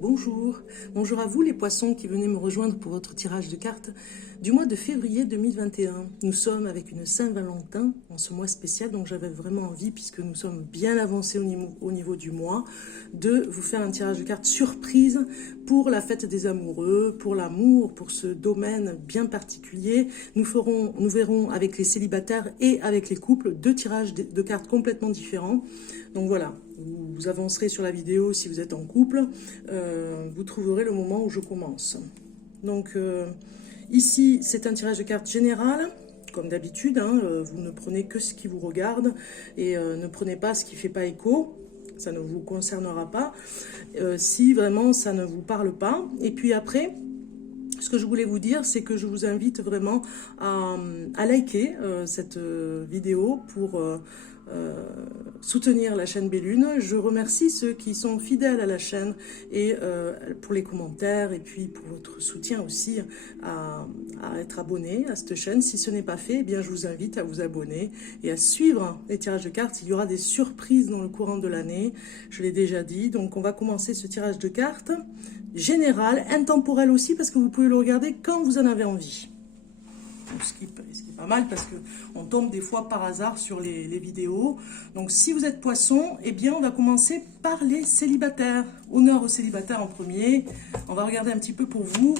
Bonjour, bonjour à vous les poissons qui venez me rejoindre pour votre tirage de cartes du mois de février 2021. Nous sommes avec une Saint-Valentin en ce mois spécial, donc j'avais vraiment envie, puisque nous sommes bien avancés au niveau du mois, de vous faire un tirage de cartes surprise pour la fête des amoureux, pour l'amour, pour ce domaine bien particulier. Nous verrons avec les célibataires et avec les couples deux tirages de cartes complètement différents. Donc voilà, vous avancerez sur la vidéo si vous êtes en couple, vous trouverez le moment où je commence. Donc ici c'est un tirage de cartes général, comme d'habitude, hein, vous ne prenez que ce qui vous regarde et ne prenez pas ce qui ne fait pas écho, ça ne vous concernera pas, si vraiment ça ne vous parle pas. Et puis après, ce que je voulais vous dire, c'est que je vous invite vraiment à liker cette vidéo pour soutenir la chaîne Bellune. Je remercie ceux qui sont fidèles à la chaîne et pour les commentaires et puis pour votre soutien aussi à être abonné à cette chaîne. Si ce n'est pas fait, eh bien je vous invite à vous abonner et à suivre les tirages de cartes. Il y aura des surprises dans le courant de l'année, je l'ai déjà dit. Donc on va commencer ce tirage de cartes général, intemporel aussi, parce que vous pouvez le regarder quand vous en avez envie. Donc, ce qui est pas mal, parce qu'on tombe des fois par hasard sur les vidéos. Donc si vous êtes poisson, eh bien on va commencer par les célibataires. Honneur aux célibataires en premier. On va regarder un petit peu pour vous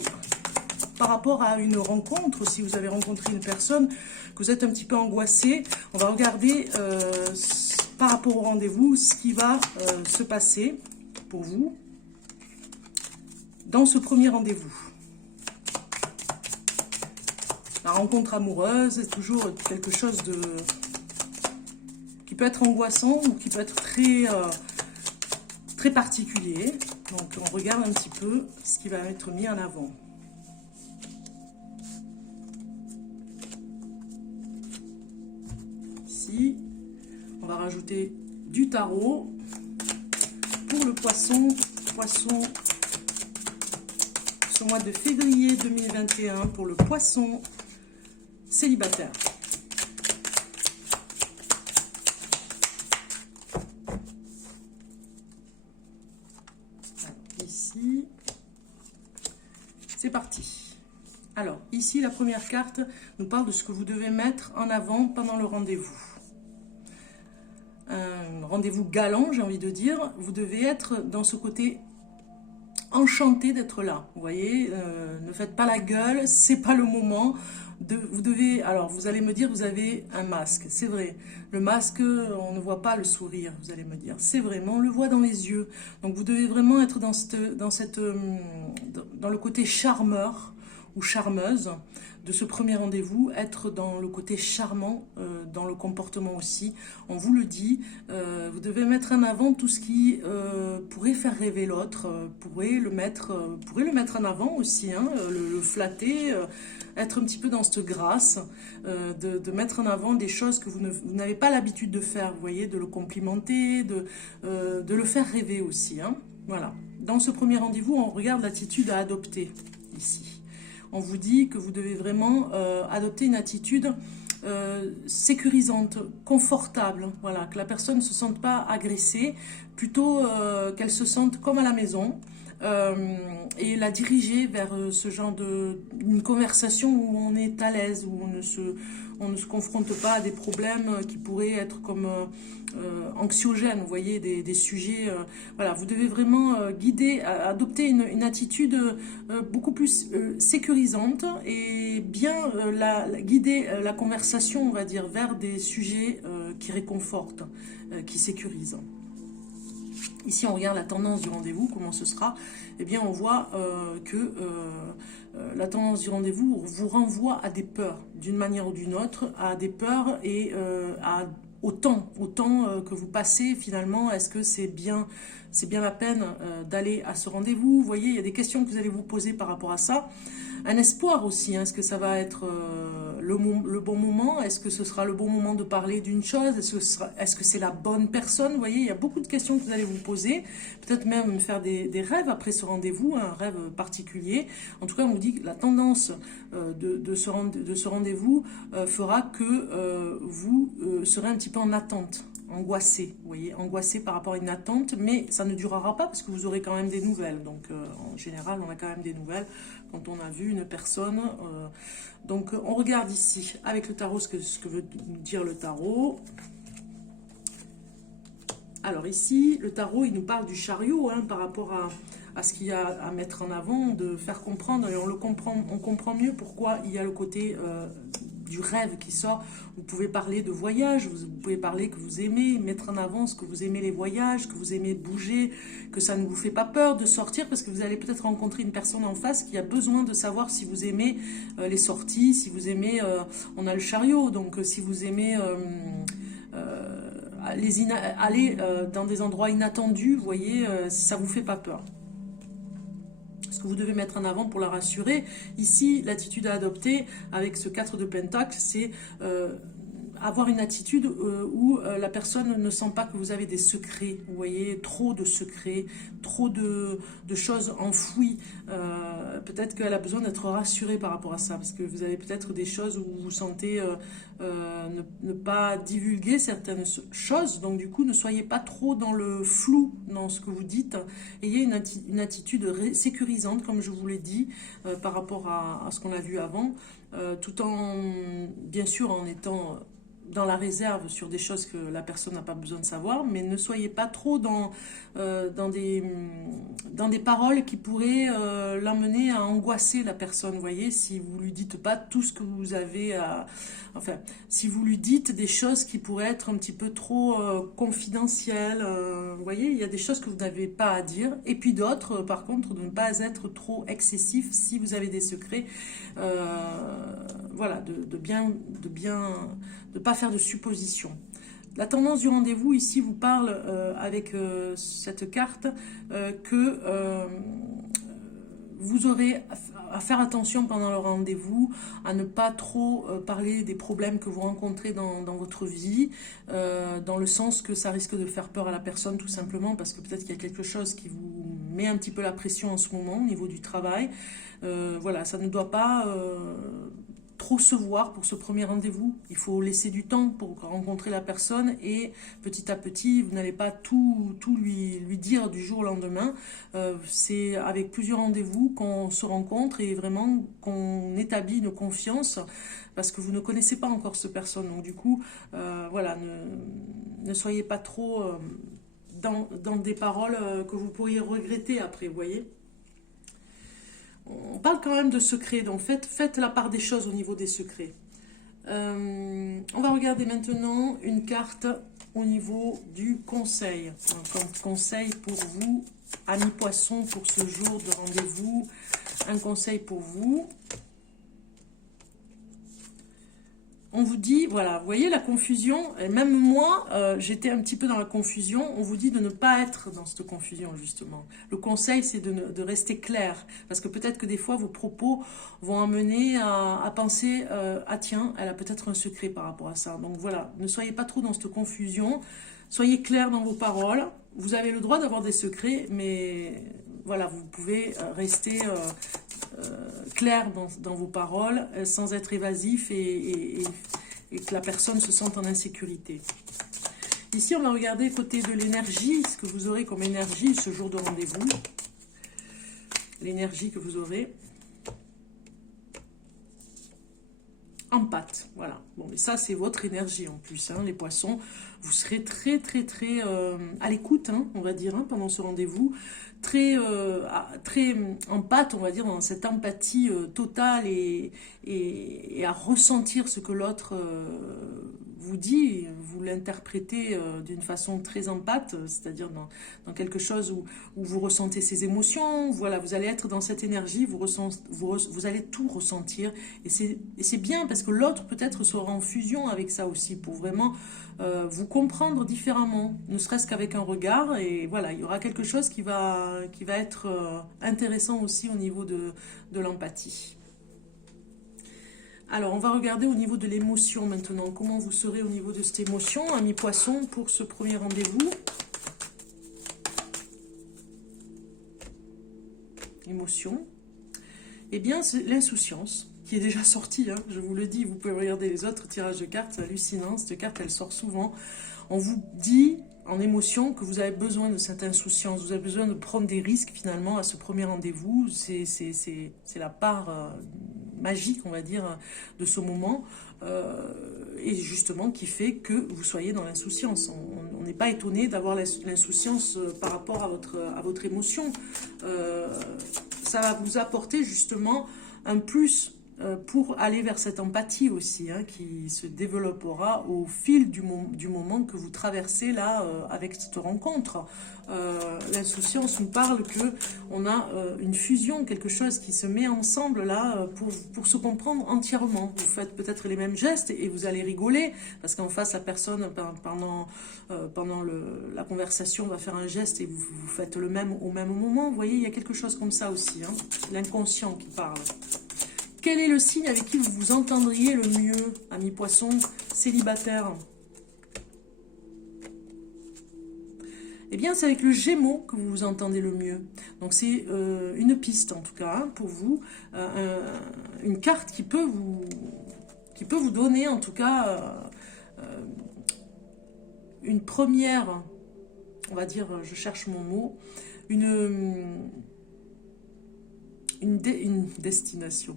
par rapport à une rencontre. Si vous avez rencontré une personne, que vous êtes un petit peu angoissé, on va regarder par rapport au rendez-vous ce qui va se passer pour vous dans ce premier rendez-vous. La rencontre amoureuse est toujours quelque chose qui peut être angoissant ou qui peut être très particulier. Donc on regarde un petit peu ce qui va être mis en avant. Ici, on va rajouter du tarot pour le poisson. Ce mois de février 2021 pour le poisson célibataire. Alors, ici, c'est parti. Alors, ici, la première carte nous parle de ce que vous devez mettre en avant pendant le rendez-vous. Un rendez-vous galant, j'ai envie de dire. Vous devez être dans ce côté enchanté d'être là, vous voyez, ne faites pas la gueule, c'est pas le moment. Vous devez, alors vous allez me dire, vous avez un masque, c'est vrai, le masque, on ne voit pas le sourire, vous allez me dire, c'est vrai, mais on le voit dans les yeux. Donc vous devez vraiment être dans le côté charmeur ou charmeuse de ce premier rendez-vous, être dans le côté charmant, dans le comportement aussi. On vous le dit, vous devez mettre en avant tout ce qui pourrait faire rêver l'autre, pourrait le mettre en avant aussi, hein, le flatter, être un petit peu dans cette grâce, de mettre en avant des choses que vous n'avez pas l'habitude de faire, vous voyez, de le complimenter, de le faire rêver aussi, hein, voilà. Dans ce premier rendez-vous, on regarde l'attitude à adopter ici. On vous dit que vous devez vraiment adopter une attitude sécurisante, confortable, voilà, que la personne ne se sente pas agressée, plutôt qu'elle se sente comme à la maison, et la diriger vers ce genre une conversation où on est à l'aise, où on ne se confronte pas à des problèmes qui pourraient être comme anxiogènes, vous voyez, des sujets, voilà, vous devez vraiment adopter une attitude beaucoup plus sécurisante et bien guider la conversation, on va dire, vers des sujets qui réconfortent, qui sécurisent. Ici, on regarde la tendance du rendez-vous, comment ce sera. Eh bien, on voit que la tendance du rendez-vous vous renvoie à des peurs, d'une manière ou d'une autre, à des peurs et au temps que vous passez finalement. Est-ce que c'est bien la peine d'aller à ce rendez-vous? Vous voyez, il y a des questions que vous allez vous poser par rapport à ça. Un espoir aussi, hein, est-ce que ça va être le bon moment? Est-ce que ce sera le bon moment de parler d'une chose? Est-ce que c'est la bonne personne? Vous voyez, il y a beaucoup de questions que vous allez vous poser. Peut-être même faire des rêves après ce rendez-vous, un rêve particulier. En tout cas, on vous dit que la tendance de ce rendez-vous fera que vous serez un petit peu en attente. angoissé, vous voyez, angoissé par rapport à une attente, mais ça ne durera pas parce que vous aurez quand même des nouvelles. Donc en général, on a quand même des nouvelles quand on a vu une personne. Donc on regarde ici avec le tarot ce que veut nous dire le tarot. Alors ici, le tarot, il nous parle du chariot hein, par rapport à ce qu'il y a à mettre en avant, de faire comprendre, et on comprend mieux pourquoi il y a le côté du rêve qui sort. Vous pouvez parler de voyage, vous pouvez parler que vous aimez mettre en avant ce que vous aimez les voyages, que vous aimez bouger, que ça ne vous fait pas peur de sortir, parce que vous allez peut-être rencontrer une personne en face qui a besoin de savoir si vous aimez les sorties, si vous aimez, on a le chariot, donc si vous aimez... aller dans des endroits inattendus, vous voyez, si ça vous fait pas peur. Ce que vous devez mettre en avant pour la rassurer. Ici, l'attitude à adopter avec ce 4 de Pentacle, c'est avoir une attitude où la personne ne sent pas que vous avez des secrets, vous voyez, trop de secrets, trop de choses enfouies. Peut-être qu'elle a besoin d'être rassurée par rapport à ça, parce que vous avez peut-être des choses où vous vous sentez ne pas divulguer certaines choses, donc du coup ne soyez pas trop dans le flou dans ce que vous dites, ayez une attitude sécurisante comme je vous l'ai dit par rapport à ce qu'on a vu avant, tout en bien sûr en étant dans la réserve sur des choses que la personne n'a pas besoin de savoir, mais ne soyez pas trop dans des paroles qui pourraient l'amener à angoisser la personne, vous voyez, si vous lui dites pas tout ce que vous avez à... Enfin, si vous lui dites des choses qui pourraient être un petit peu trop confidentielles, vous voyez, il y a des choses que vous n'avez pas à dire, et puis d'autres, par contre, de ne pas être trop excessif si vous avez des secrets, voilà, de pas faire de suppositions. La tendance du rendez-vous ici vous parle avec cette carte que vous aurez à faire attention pendant le rendez-vous, à ne pas trop parler des problèmes que vous rencontrez dans votre vie, dans le sens que ça risque de faire peur à la personne tout simplement, parce que peut-être qu'il y a quelque chose qui vous met un petit peu la pression en ce moment au niveau du travail. Voilà, ça ne doit pas... trop se voir pour ce premier rendez-vous. Il faut laisser du temps pour rencontrer la personne et petit à petit, vous n'allez pas tout lui dire du jour au lendemain. C'est avec plusieurs rendez-vous qu'on se rencontre et vraiment qu'on établit une confiance parce que vous ne connaissez pas encore cette personne. Donc du coup, voilà, ne soyez pas trop dans des paroles que vous pourriez regretter après, vous voyez. On parle quand même de secrets, donc faites la part des choses au niveau des secrets. On va regarder maintenant une carte au niveau du conseil. Comme conseil pour vous, amis poissons, pour ce jour de rendez-vous. Un conseil pour vous. On vous dit, voilà, vous voyez la confusion, et même moi, j'étais un petit peu dans la confusion, on vous dit de ne pas être dans cette confusion, justement. Le conseil, c'est de rester clair, parce que peut-être que des fois, vos propos vont amener à penser, ah tiens, elle a peut-être un secret par rapport à ça. Donc voilà, ne soyez pas trop dans cette confusion, soyez clair dans vos paroles, vous avez le droit d'avoir des secrets, mais voilà, vous pouvez rester... clair dans vos paroles, sans être évasif et que la personne se sente en insécurité. Ici, on va regarder côté de l'énergie, ce que vous aurez comme énergie ce jour de rendez-vous. L'énergie que vous aurez. Empathe, voilà. Bon, mais ça, c'est votre énergie en plus, hein, les poissons. Vous serez très à l'écoute, hein, on va dire, hein, pendant ce rendez-vous. Très empathe, on va dire, dans cette empathie totale et à ressentir ce que l'autre vous dit. Vous l'interprétez d'une façon très empathe, c'est-à-dire dans quelque chose où vous ressentez ses émotions. Voilà, vous allez être dans cette énergie, vous allez tout ressentir. Et c'est bien parce que l'autre peut-être sera en fusion avec ça aussi pour vraiment vous comprendre différemment, ne serait-ce qu'avec un regard. Et voilà, il y aura quelque chose qui va être intéressant aussi au niveau de l'empathie. Alors, on va regarder au niveau de l'émotion maintenant. Comment vous serez au niveau de cette émotion, amis poissons, pour ce premier rendez-vous. Émotion. Eh bien, c'est l'insouciance qui est déjà sortie. Hein, je vous le dis, vous pouvez regarder les autres tirages de cartes. C'est hallucinant. Cette carte, elle sort souvent. On vous dit en émotion que vous avez besoin de cette insouciance, vous avez besoin de prendre des risques finalement à ce premier rendez-vous. C'est la part magique, on va dire, de ce moment, et justement qui fait que vous soyez dans l'insouciance. On n'est pas étonné d'avoir l'insouciance par rapport à votre émotion. Ça va vous apporter justement un plus pour aller vers cette empathie aussi, hein, qui se développera au fil du moment que vous traversez là avec cette rencontre. L'insouciance nous parle que on a une fusion, quelque chose qui se met ensemble là pour se comprendre entièrement. Vous faites peut-être les mêmes gestes et vous allez rigoler parce qu'en face la personne pendant la conversation va faire un geste et vous faites le même au même moment. Vous voyez, il y a quelque chose comme ça aussi, hein, l'inconscient qui parle. Quel est le signe avec qui vous vous entendriez le mieux, ami poisson, célibataire? Eh bien, c'est avec le Gémeaux que vous vous entendez le mieux. Donc, c'est une piste, en tout cas, hein, pour vous, une carte qui peut vous donner, en tout cas, une première, on va dire, je cherche mon mot, une destination.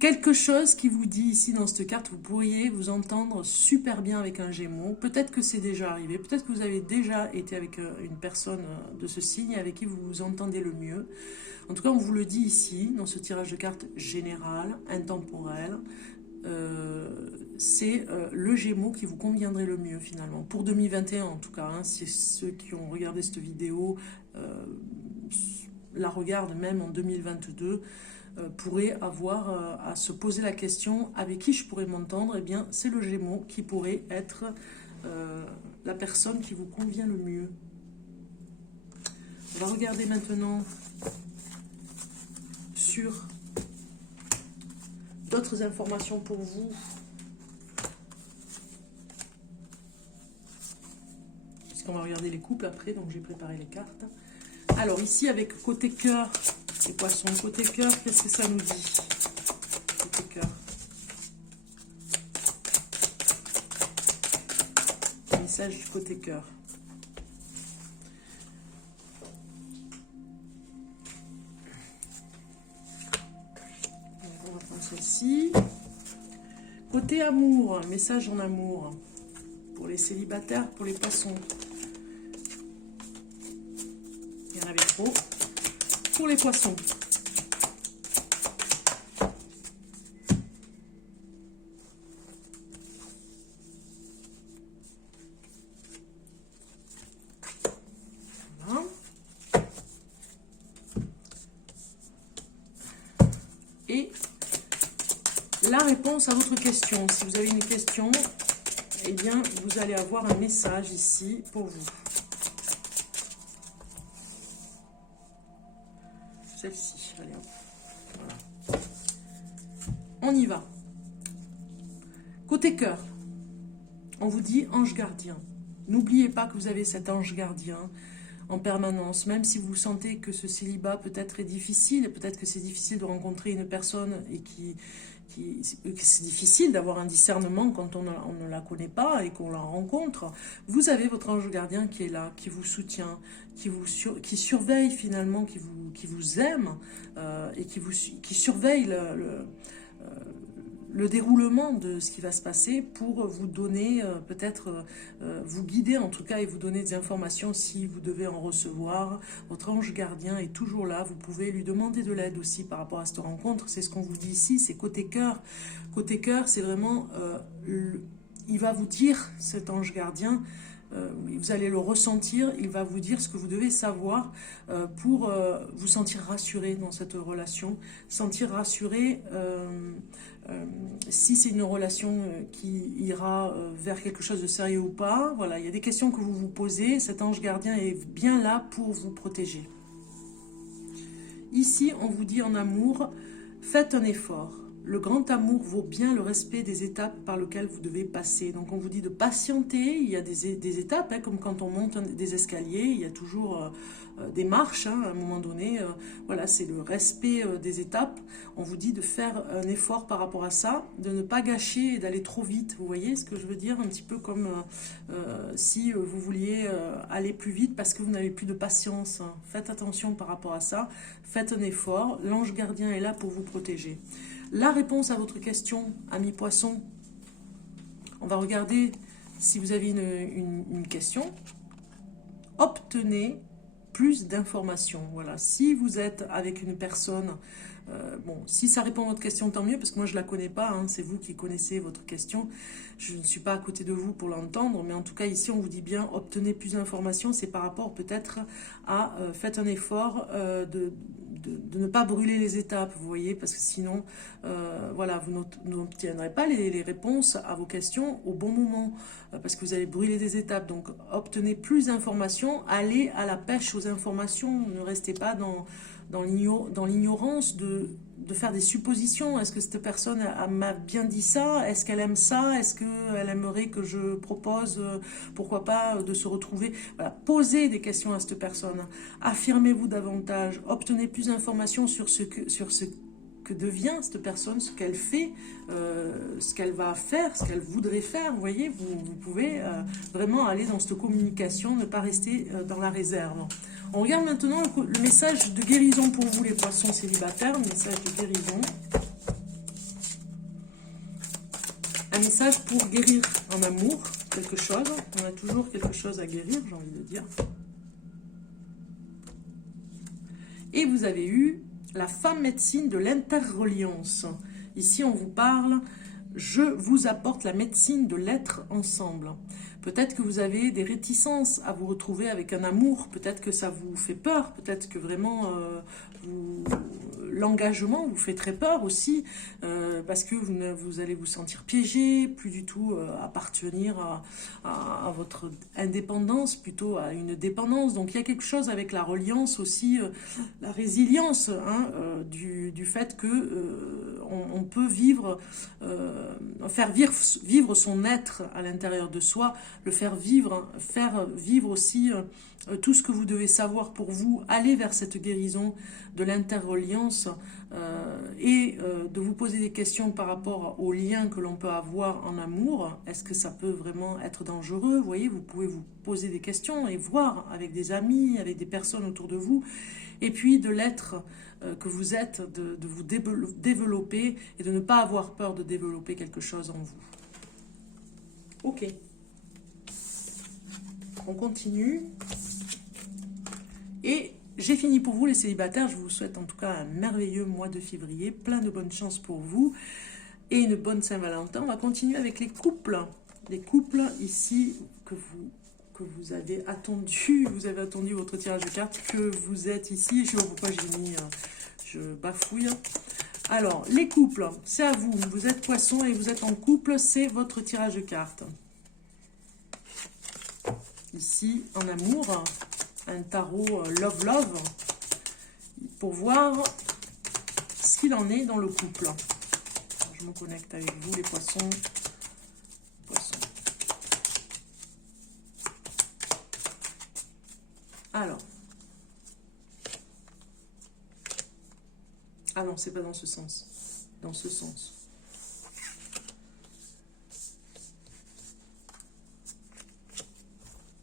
Quelque chose qui vous dit ici dans cette carte, vous pourriez vous entendre super bien avec un Gémeaux. Peut-être que c'est déjà arrivé, peut-être que vous avez déjà été avec une personne de ce signe avec qui vous vous entendez le mieux. En tout cas, on vous le dit ici, dans ce tirage de cartes général, intemporel. C'est le Gémeaux qui vous conviendrait le mieux finalement. Pour 2021 en tout cas, hein, si ceux qui ont regardé cette vidéo la regardent même en 2022, pourrait avoir à se poser la question avec qui je pourrais m'entendre. Eh bien, c'est le Gémeaux qui pourrait être la personne qui vous convient le mieux. On va regarder maintenant sur d'autres informations pour vous. Puisqu'on va regarder les couples après, donc j'ai préparé les cartes. Alors ici, avec côté cœur, les poissons, côté cœur, qu'est-ce que ça nous dit? Côté cœur. Message du côté cœur. On va prendre celle-ci. Côté amour, message en amour. Pour les célibataires, pour les poissons. Il y en avait trop. Pour les poissons. Voilà. Et la réponse à votre question. Si vous avez une question, eh bien, vous allez avoir un message ici pour vous. Celle-ci, allez hop. Voilà. On y va. Côté cœur, on vous dit ange gardien. N'oubliez pas que vous avez cet ange gardien en permanence, même si vous sentez que ce célibat peut-être est difficile, peut-être que c'est difficile de rencontrer une personne et que c'est difficile d'avoir un discernement quand on ne la connaît pas et qu'on la rencontre. Vous avez votre ange gardien qui est là, qui vous soutient, qui surveille finalement, qui vous aime et qui surveille le déroulement de ce qui va se passer pour vous donner, peut-être vous guider en tout cas et vous donner des informations si vous devez en recevoir. Votre ange gardien est toujours là, vous pouvez lui demander de l'aide aussi par rapport à cette rencontre. C'est ce qu'on vous dit ici, c'est côté cœur. Côté cœur, c'est vraiment, il va vous dire, cet ange gardien, vous allez le ressentir, il va vous dire ce que vous devez savoir pour vous sentir rassuré dans cette relation, sentir rassuré si c'est une relation qui ira vers quelque chose de sérieux ou pas. Voilà, il y a des questions que vous vous posez, cet ange gardien est bien là pour vous protéger. Ici, on vous dit en amour, faites un effort. Le grand amour vaut bien le respect des étapes par lesquelles vous devez passer. Donc on vous dit de patienter, il y a des étapes, hein, comme quand on monte des escaliers, il y a toujours démarche, hein, à un moment donné. Voilà, c'est le respect des étapes. On vous dit de faire un effort par rapport à ça, de ne pas gâcher et d'aller trop vite. Vous voyez ce que je veux dire? Un petit peu comme si vous vouliez aller plus vite parce que vous n'avez plus de patience. Hein. Faites attention par rapport à ça. Faites un effort. L'ange gardien est là pour vous protéger. La réponse à votre question, ami poisson, on va regarder si vous avez une question. Obtenez plus d'informations. Voilà. Si vous êtes avec une personne, bon, si ça répond à votre question, tant mieux, parce que moi je ne la connais pas, hein, c'est vous qui connaissez votre question. Je ne suis pas à côté de vous pour l'entendre, mais en tout cas ici on vous dit bien, obtenez plus d'informations, c'est par rapport peut-être à, faites un effort de ne pas brûler les étapes, vous voyez, parce que sinon, voilà, vous n'obtiendrez pas les réponses à vos questions au bon moment, parce que vous allez brûler des étapes. Donc, obtenez plus d'informations, allez à la pêche aux informations, ne restez pas dans l'ignorance de faire des suppositions. Est-ce que cette personne m'a bien dit ça? Est-ce qu'elle aime ça? Est-ce qu'elle aimerait que je propose, pourquoi pas, de se retrouver? Voilà, posez des questions à cette personne. Affirmez-vous davantage. Obtenez plus d'informations sur ce que devient cette personne, ce qu'elle fait, ce qu'elle va faire, ce qu'elle voudrait faire. Vous voyez, vous pouvez vraiment aller dans cette communication, ne pas rester dans la réserve. On regarde maintenant le message de guérison pour vous, les poissons célibataires. Un message de guérison. Un message pour guérir en amour, quelque chose. On a toujours quelque chose à guérir, j'ai envie de dire. Et vous avez eu la femme médecine de l'interreliance. Ici, on vous parle, je vous apporte la médecine de l'être ensemble. Peut-être que vous avez des réticences à vous retrouver avec un amour, peut-être que ça vous fait peur, peut-être que vraiment l'engagement vous fait très peur aussi, parce que vous allez vous sentir piégé, plus du tout appartenir à votre indépendance, plutôt à une dépendance. Donc il y a quelque chose avec la reliance aussi, la résilience, hein, du fait que on peut faire vivre son être à l'intérieur de soi, le faire vivre aussi tout ce que vous devez savoir pour vous, aller vers cette guérison de l'interreliance et de vous poser des questions par rapport aux liens que l'on peut avoir en amour. Est-ce que ça peut vraiment être dangereux? Vous voyez, vous pouvez vous poser des questions et voir avec des amis, avec des personnes autour de vous. Et puis de l'être que vous êtes, de vous développer et de ne pas avoir peur de développer quelque chose en vous. Ok. On continue. Et j'ai fini pour vous les célibataires. Je vous souhaite en tout cas un merveilleux mois de février. Plein de bonnes chances pour vous. Et une bonne Saint-Valentin. On va continuer avec les couples. Les couples ici que vous avez attendu. Vous avez attendu votre tirage de cartes. Que vous êtes ici. Je sais pas pourquoi j'ai mis... je bafouille. Alors, les couples, c'est à vous. Vous êtes poisson et vous êtes en couple. C'est votre tirage de cartes. Ici, en amour, un tarot love, pour voir ce qu'il en est dans le couple. Alors, je me connecte avec vous, les poissons. Alors. Ah non, c'est pas dans ce sens. Dans ce sens.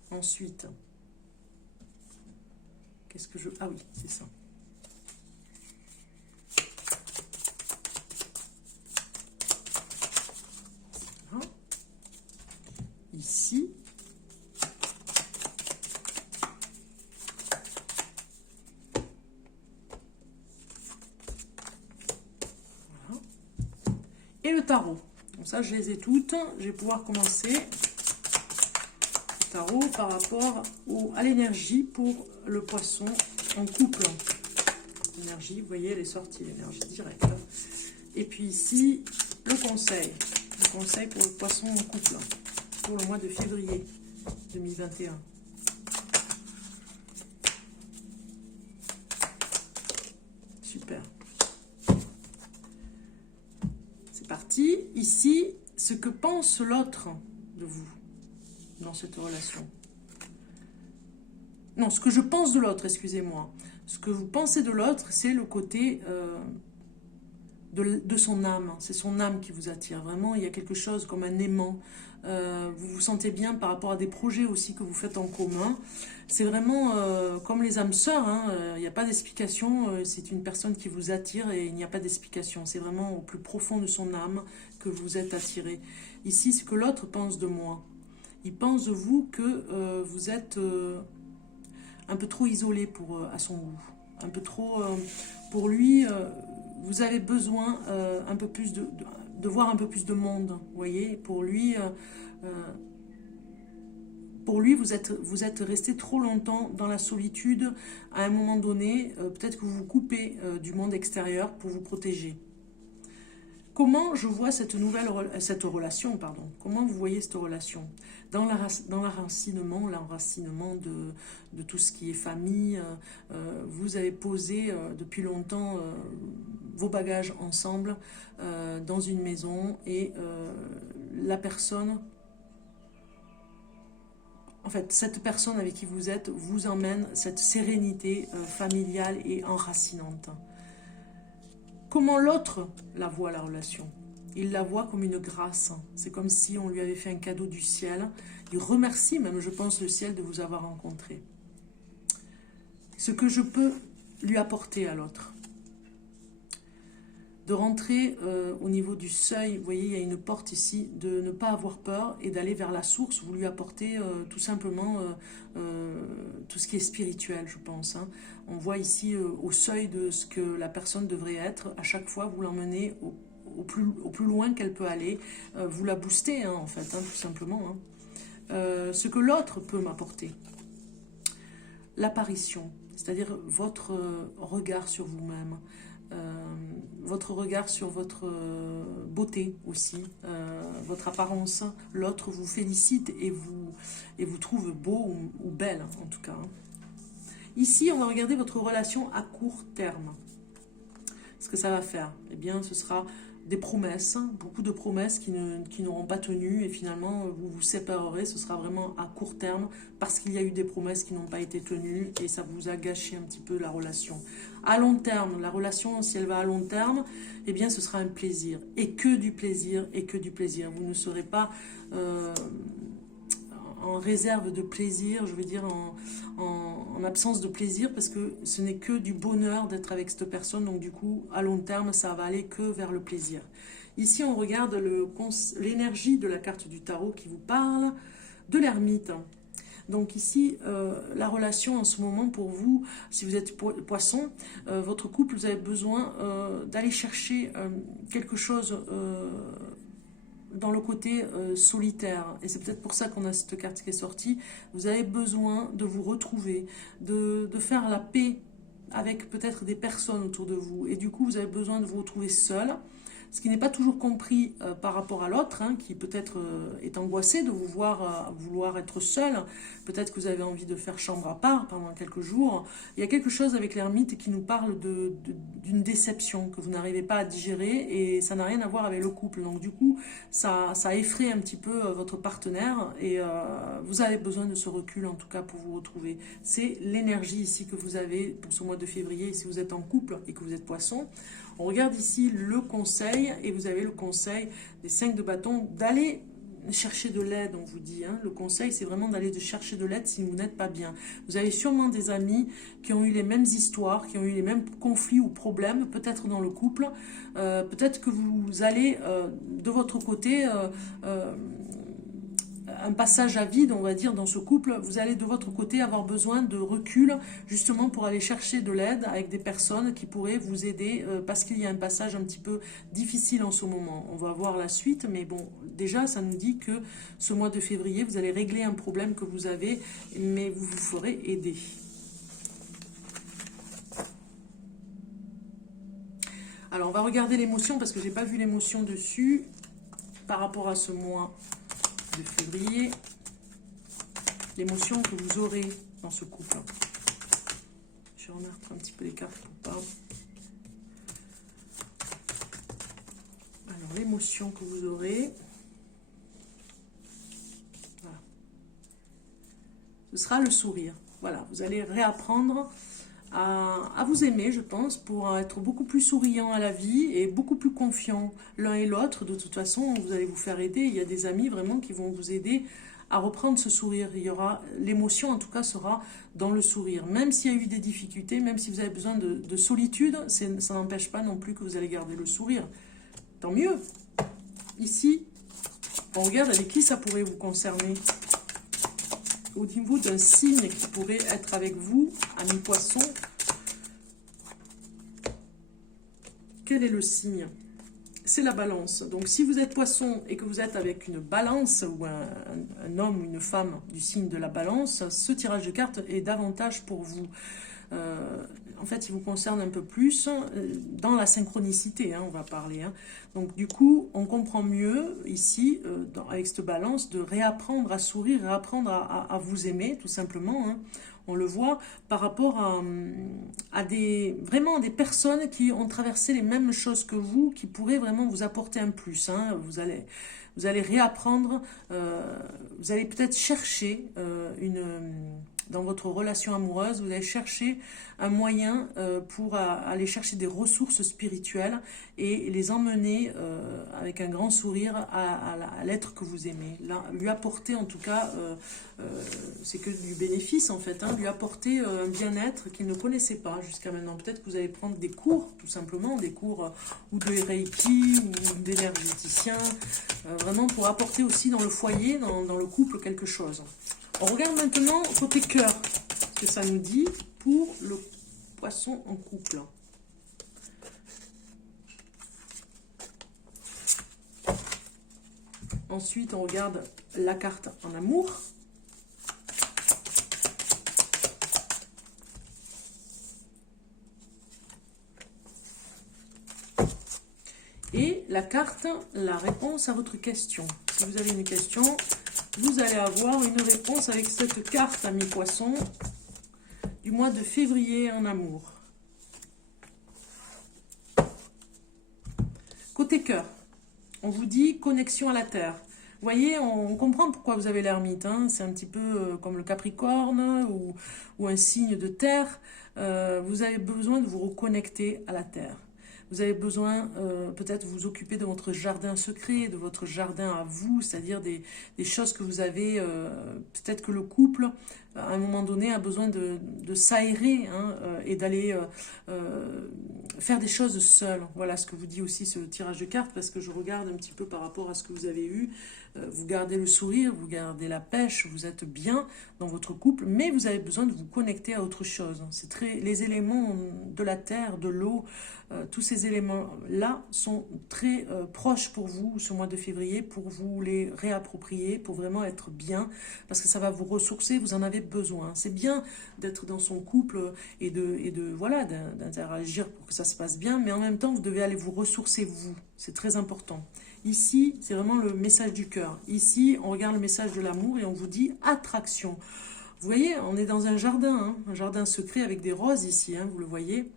Ensuite, qu'est-ce que je... Ah oui, c'est ça. Hein? Ici. Voilà. Et le tarot. Donc ça, je les ai toutes. Je vais pouvoir commencer... tarot par rapport à l'énergie pour le poisson en couple. L'énergie, vous voyez, elle est sortie, l'énergie directe. Et puis ici, le conseil. Le conseil pour le poisson en couple pour le mois de février 2021. Super. C'est parti. Ici, ce que pense l'autre de vous dans cette relation. Non, ce que je pense de l'autre, excusez-moi. Ce que vous pensez de l'autre, c'est le côté de son âme. C'est son âme qui vous attire. Vraiment, il y a quelque chose comme un aimant. Vous vous sentez bien par rapport à des projets aussi que vous faites en commun. C'est vraiment comme les âmes sœurs, hein. Il n'y a pas d'explication. C'est une personne qui vous attire et il n'y a pas d'explication. C'est vraiment au plus profond de son âme que vous êtes attiré. Ici, ce que l'autre pense de moi. Il pense de vous que vous êtes un peu trop isolé à son goût. Un peu trop... pour lui, vous avez besoin un peu plus de voir un peu plus de monde. Vous voyez, vous êtes resté trop longtemps dans la solitude. À un moment donné, peut-être que vous vous coupez du monde extérieur pour vous protéger. Comment je vois cette relation, pardon. Comment vous voyez cette relation dans l'enracinement de tout ce qui est famille. Vous avez posé depuis longtemps vos bagages ensemble dans une maison et la personne, en fait, cette personne avec qui vous êtes vous emmène cette sérénité familiale et enracinante. Comment l'autre la voit, la relation? Il la voit comme une grâce. C'est comme si on lui avait fait un cadeau du ciel. Il remercie même, je pense, le ciel de vous avoir rencontré. Ce que je peux lui apporter à l'autre. De rentrer au niveau du seuil, vous voyez, il y a une porte ici, de ne pas avoir peur et d'aller vers la source. Vous lui apportez tout simplement tout ce qui est spirituel, je pense. Hein. On voit ici au seuil de ce que la personne devrait être. À chaque fois, vous l'emmenez au plus loin qu'elle peut aller. Vous la boostez, hein, en fait, hein, tout simplement. Hein. Ce que l'autre peut m'apporter. L'apparition, c'est-à-dire votre regard sur vous-même. Votre regard sur votre beauté aussi, votre apparence. L'autre vous félicite et vous trouve beau ou belle, en tout cas. Ici, on va regarder votre relation à court terme. Ce que ça va faire, eh bien, ce sera des promesses, beaucoup de promesses qui n'auront pas tenu et finalement vous vous séparerez. Ce sera vraiment à court terme parce qu'il y a eu des promesses qui n'ont pas été tenues et ça vous a gâché un petit peu la relation. À long terme, la relation, si elle va à long terme, eh bien ce sera un plaisir et que du plaisir et que du plaisir. Vous ne serez pas en réserve de plaisir, je veux dire en absence de plaisir, parce que ce n'est que du bonheur d'être avec cette personne, donc du coup, à long terme, ça va aller que vers le plaisir. Ici, on regarde l'énergie de la carte du tarot qui vous parle de l'ermite. Donc ici, la relation en ce moment pour vous, si vous êtes poisson, votre couple, vous avez besoin d'aller chercher quelque chose dans le côté solitaire. Et c'est peut-être pour ça qu'on a cette carte qui est sortie. Vous avez besoin de vous retrouver, de faire la paix avec peut-être des personnes autour de vous. Et du coup, vous avez besoin de vous retrouver seul. Ce qui n'est pas toujours compris par rapport à l'autre, hein, qui peut-être est angoissé de vous voir vouloir être seul. Peut-être que vous avez envie de faire chambre à part pendant quelques jours. Il y a quelque chose avec l'ermite qui nous parle d'une déception que vous n'arrivez pas à digérer et ça n'a rien à voir avec le couple. Donc du coup, ça effraie un petit peu votre partenaire et vous avez besoin de ce recul en tout cas pour vous retrouver. C'est l'énergie ici que vous avez pour ce mois de février si vous êtes en couple et que vous êtes poisson. On regarde ici le conseil, et vous avez le conseil des 5 de bâton, d'aller chercher de l'aide, on vous dit. Hein. Le conseil, c'est vraiment d'aller chercher de l'aide si vous n'êtes pas bien. Vous avez sûrement des amis qui ont eu les mêmes histoires, qui ont eu les mêmes conflits ou problèmes, peut-être dans le couple. Peut-être que vous allez, de votre côté... un passage à vide, on va dire, dans ce couple, vous allez de votre côté avoir besoin de recul, justement pour aller chercher de l'aide avec des personnes qui pourraient vous aider, parce qu'il y a un passage un petit peu difficile en ce moment. On va voir la suite, mais bon, déjà, ça nous dit que ce mois de février, vous allez régler un problème que vous avez, mais vous vous ferez aider. Alors, on va regarder l'émotion, parce que j'ai pas vu l'émotion dessus, par rapport à ce mois de février, l'émotion que vous aurez dans ce couple. Je vais remettre un petit peu les cartes pour pas. Alors, l'émotion que vous aurez, voilà. Ce sera le sourire. Voilà, vous allez réapprendre à vous aimer, je pense, pour être beaucoup plus souriant à la vie et beaucoup plus confiant l'un et l'autre. De toute façon, vous allez vous faire aider. Il y a des amis vraiment qui vont vous aider à reprendre ce sourire. Il y aura, l'émotion en tout cas sera dans le sourire. Même s'il y a eu des difficultés, même si vous avez besoin de solitude, ça n'empêche pas non plus que vous allez garder le sourire. Tant mieux. Ici, on regarde avec qui ça pourrait vous concerner. Au niveau d'un signe qui pourrait être avec vous, ami poisson, quel est le signe? C'est la balance. Donc si vous êtes poisson et que vous êtes avec une balance, ou un homme ou une femme du signe de la balance, ce tirage de cartes est davantage pour vous. En fait, il vous concerne un peu plus dans la synchronicité, hein, on va parler. Hein. Donc du coup, on comprend mieux ici, avec cette balance, de réapprendre à sourire, réapprendre à vous aimer, tout simplement. Hein. On le voit par rapport vraiment des personnes qui ont traversé les mêmes choses que vous, qui pourraient vraiment vous apporter un plus. Hein. Vous allez réapprendre, vous allez peut-être chercher dans votre relation amoureuse, vous allez chercher un moyen pour aller chercher des ressources spirituelles et les emmener avec un grand sourire à l'être que vous aimez. Là, lui apporter en tout cas, c'est que du bénéfice en fait, hein, lui apporter un bien-être qu'il ne connaissait pas jusqu'à maintenant. Peut-être que vous allez prendre des cours, tout simplement, des cours ou de Reiki ou d'énergéticien, vraiment pour apporter aussi dans le foyer, dans le couple quelque chose. On regarde maintenant côté cœur, ce que ça nous dit pour le poisson en couple. Ensuite, on regarde la carte en amour. Et la carte, la réponse à votre question. Si vous avez une question, vous allez avoir une réponse avec cette carte, ami poisson, du mois de février en amour. Côté cœur, on vous dit connexion à la terre. Vous voyez, on comprend pourquoi vous avez l'ermite. Hein. C'est un petit peu comme le Capricorne ou un signe de terre. Vous avez besoin de vous reconnecter à la terre. Vous avez besoin peut-être vous occuper de votre jardin secret, de votre jardin à vous, c'est-à-dire des choses que vous avez, peut-être que le couple, à un moment donné, a besoin de s'aérer hein, et d'aller faire des choses seul. Voilà ce que vous dit aussi ce tirage de cartes, parce que je regarde un petit peu par rapport à ce que vous avez eu. Vous gardez le sourire, vous gardez la pêche, vous êtes bien dans votre couple, mais vous avez besoin de vous connecter à autre chose. C'est les éléments de la terre, de l'eau, tous ces éléments-là sont très proches pour vous ce mois de février, pour vous les réapproprier, pour vraiment être bien, parce que ça va vous ressourcer, vous en avez besoin. C'est bien d'être dans son couple et voilà, d'interagir pour que ça se passe bien, mais en même temps, vous devez aller vous ressourcer vous. C'est très important. Ici, c'est vraiment le message du cœur. Ici, on regarde le message de l'amour et on vous dit attraction. Vous voyez, on est dans un jardin, hein, un jardin secret avec des roses ici, hein, vous le voyez.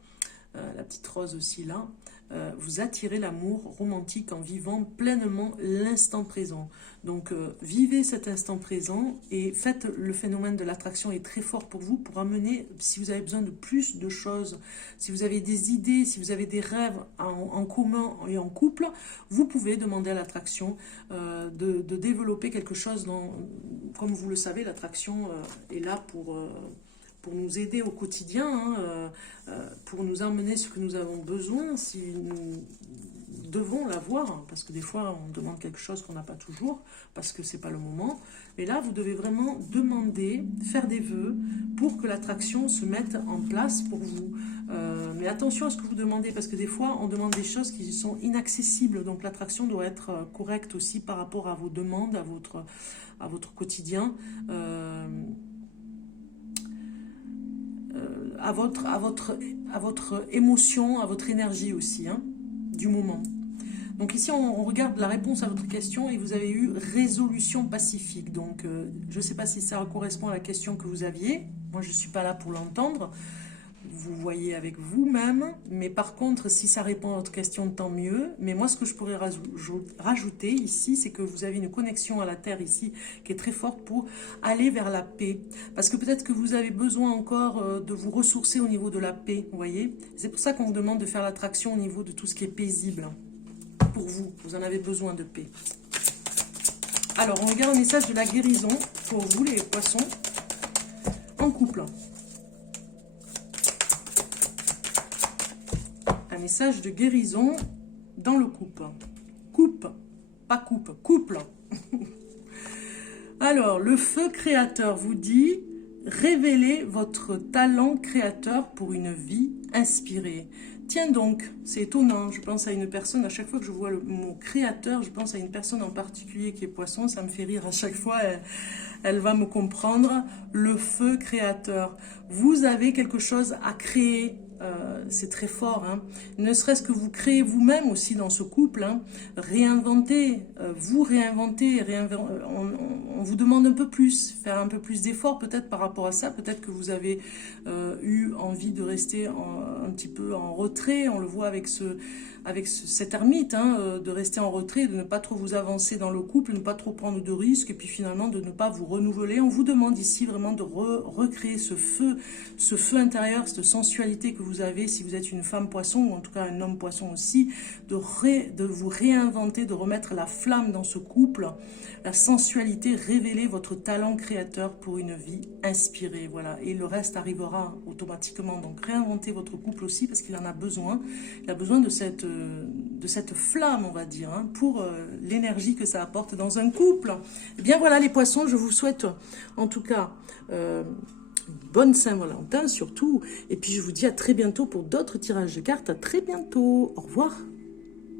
La petite rose aussi là. Vous attirez l'amour romantique en vivant pleinement l'instant présent. Donc, vivez cet instant présent et faites le phénomène de l'attraction est très fort pour vous pour amener, si vous avez besoin de plus de choses, si vous avez des idées, si vous avez des rêves en commun et en couple, vous pouvez demander à l'attraction de développer quelque chose comme vous le savez, l'attraction est là pour nous aider au quotidien, hein, pour nous emmener ce que nous avons besoin, si nous devons l'avoir, hein, parce que des fois on demande quelque chose qu'on n'a pas toujours, parce que c'est pas le moment. Mais là, vous devez vraiment demander, faire des vœux pour que l'attraction se mette en place pour vous. Mais attention à ce que vous demandez, parce que des fois on demande des choses qui sont inaccessibles, donc l'attraction doit être correcte aussi par rapport à vos demandes, à votre quotidien. À votre émotion, à votre énergie aussi, hein, du moment. Donc ici, on regarde la réponse à votre question et vous avez eu résolution pacifique. Donc, je ne sais pas si ça correspond à la question que vous aviez. Moi, je ne suis pas là pour l'entendre. vous voyez avec vous-même. Mais par contre, si ça répond à votre question, tant mieux. Mais moi, ce que je pourrais rajouter ici, c'est que vous avez une connexion à la Terre ici qui est très forte pour aller vers la paix. Parce que peut-être que vous avez besoin encore de vous ressourcer au niveau de la paix, vous voyez. C'est pour ça qu'on vous demande de faire l'attraction au niveau de tout ce qui est paisible. Pour vous, vous en avez besoin de paix. Alors, on regarde le message de la guérison pour vous, les poissons, en couple. Un message de guérison dans le couple. Coupe, pas coupe, couple. Alors, le feu créateur vous dit, révélez votre talent créateur pour une vie inspirée. Tiens donc, c'est étonnant, je pense à une personne, à chaque fois que je vois le mot créateur, je pense à une personne en particulier qui est poisson, ça me fait rire à chaque fois, elle va me comprendre. Le feu créateur, vous avez quelque chose à créer, c'est très fort, hein. Ne serait-ce que vous créez vous-même aussi dans ce couple, hein. Réinventer, vous réinventer, on vous demande un peu plus, faire un peu plus d'efforts peut-être par rapport à ça, peut-être que vous avez eu envie de rester un petit peu en retrait, on le voit avec cet ermite, hein, de rester en retrait, de ne pas trop vous avancer dans le couple, ne pas trop prendre de risques, et puis finalement de ne pas vous renouveler. On vous demande ici vraiment de recréer ce feu intérieur, cette sensualité que vous avez, si vous êtes une femme poisson, ou en tout cas un homme poisson aussi, de vous réinventer, de remettre la flamme dans ce couple, la sensualité, révéler votre talent créateur pour une vie inspirée, voilà, et le reste arrivera automatiquement. Donc réinventez votre couple aussi, parce qu'il en a besoin, il a besoin de cette flamme, on va dire, hein, pour l'énergie que ça apporte dans un couple. Et bien voilà les poissons, je vous souhaite en tout cas bonne Saint-Valentin surtout, et puis je vous dis à très bientôt pour d'autres tirages de cartes. À très bientôt, au revoir.